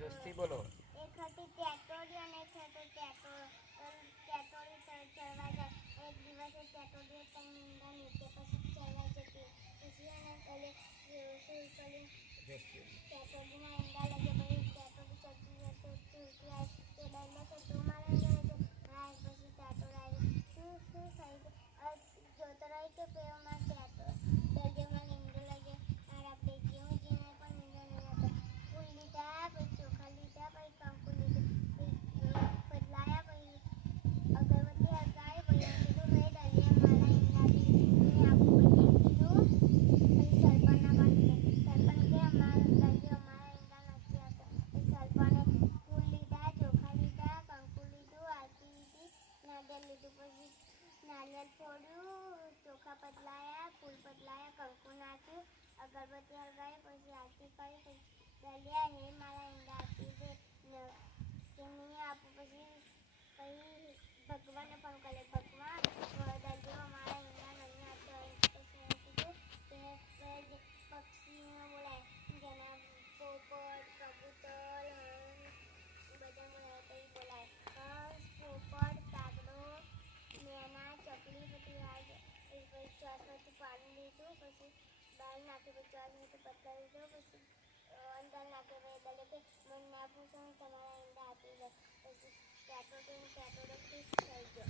જોશથી બોલો. એક હતી ટેટોડી અને એક હતો ટેટોડી ચડવા જાય. એક દિવસે ટેટોડીએ ત્રણ ઈંડા નીચે પછી ચડવા જતી. પછી એને પેલે ટેટોડીના ઈંડા લાગે. પછી ટેટોડી ચડતી આવે તે ડાયલો કે તું મારા ઈંડા લાગે. હા પછી ટેટોડ આવે શું થાય જોતો રહી કે પેલો માં ટેટોડીમાં ઈંડો લાગે. અને આપણે જેવું જીને પણ ઈંડો નહીં હતા. ફૂલ લીધા પછી ચોખા લીધા પછી કંકુ લીધું પછી બદલાયા પછી અગરબત્તી હળગાવી પછી કીધું ભાઈ દલિયા મારા ઈંડાથી આપું પછી કીધું પછી સરપણના બાંધી સરપણ કે અમારા ઈંડા નથી આવતા. પછી સરપણે ફૂલ લીધા ચોખા લીધા કંકુ લીધું આરતી લીધી નારિયેળ લીધું પછી નારિયેળ ફોડ્યું ચોખા બદલાયા ફૂલ બદલાયા કંકુ નાખ્યું અગરબત્તી હળગાવી પછી આરતી કરી પછી દલિયા હે મારા ઈંડા આપી દે કે નહીં આપું. પછી ભગવાનને ફોન કરે ભગવાન દલિયો મારા ઈંડા નહીં આપતો. પછી એમ કીધું કે પક્ષીને બોલાય જેના પોપટ કબૂતર બધા બોલાય પછી બોલાય હંસ પોપટ કાગડો મેના ચકલી બધી આવી પછી ચોસમાંથી પાણી લીધું પછી બહાર નાખ્યું પછી ચોસમાંથી બદલાવી દીધું પછી અંદર નાખ્યો દલિયો કે મને ના પૂછો તમારા ઈંડા આપી દો. પછી ટેટોડો ખુશ થઈ ગયો.